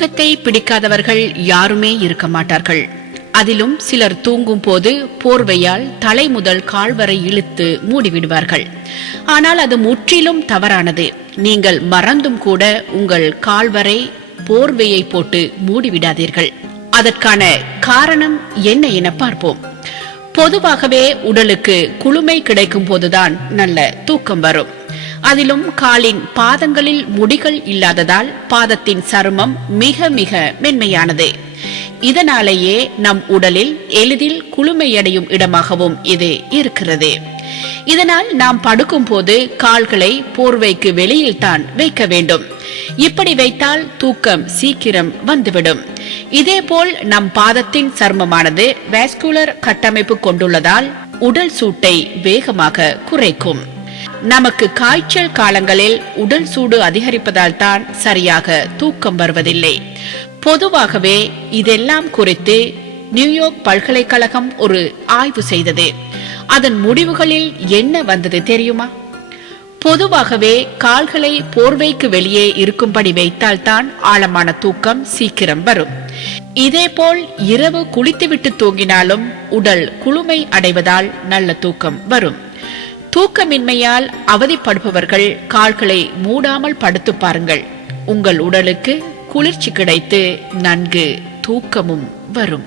தூக்கத்தை பிடிக்காதவர்கள் யாருமே இருக்க மாட்டார்கள். அதிலும் சிலர் தூங்கும் போது போர்வையால் தலை முதல் கால் வரை இழுத்து மூடிவிடுவார்கள். ஆனால் அது முற்றிலும் தவறானது. நீங்கள் மறந்தும் கூட உங்கள் கால் வரை போர்வையை போட்டு மூடிவிடாதீர்கள். அதற்கான காரணம் என்ன என பார்ப்போம். பொதுவாகவே உடலுக்கு குளுமை கிடைக்கும் போதுதான் நல்ல தூக்கம் வரும். அதிலும் காலின் பாதங்களில் முடிகள் இல்லாததால் பாதத்தின் சருமம் மிக மிக மென்மையானது. இதனாலேயே நம் உடலில் எளிதில் குளுமையடையும் இடமாகவும் இது இருக்கிறது. இதனால் நாம் படுக்கும் போது கால்களை போர்வைக்கு வெளியில் தான் வைக்க வேண்டும். இப்படி வைத்தால் தூக்கம் சீக்கிரம் வந்துவிடும். இதேபோல் நம் பாதத்தின் சர்மமானது வாஸ்குலர் கட்டமைப்பு கொண்டுள்ளதால் உடல் சூட்டை வேகமாக குறைக்கும். நமக்கு காய்ச்சல் காலங்களில் உடல் சூடு அதிகரிப்பதால் தான் சரியாக தூக்கம் வருவதில்லை. பொதுவாகவே இதெல்லாம் குறித்து நியூயார்க் பல்கலைக்கழகம் ஒரு ஆய்வு செய்தது. அதன் முடிவுகளில் என்ன வந்தது தெரியுமா? பொதுவாகவே கால்களை போர்வைக்கு வெளியே இருக்கும்படி வைத்தால்தான் ஆழமான தூக்கம் சீக்கிரம் வரும். இதேபோல் இரவு குளித்துவிட்டு தூங்கினாலும் உடல் குளுமை அடைவதால் நல்ல தூக்கம் வரும். தூக்கமின்மையால் அவதிப்படுபவர்கள் கால்களை மூடாமல் படுத்து பாருங்கள். உங்கள் உடலுக்கு குளிர்ச்சி கிடைத்து நன்கு தூக்கமும் வரும்.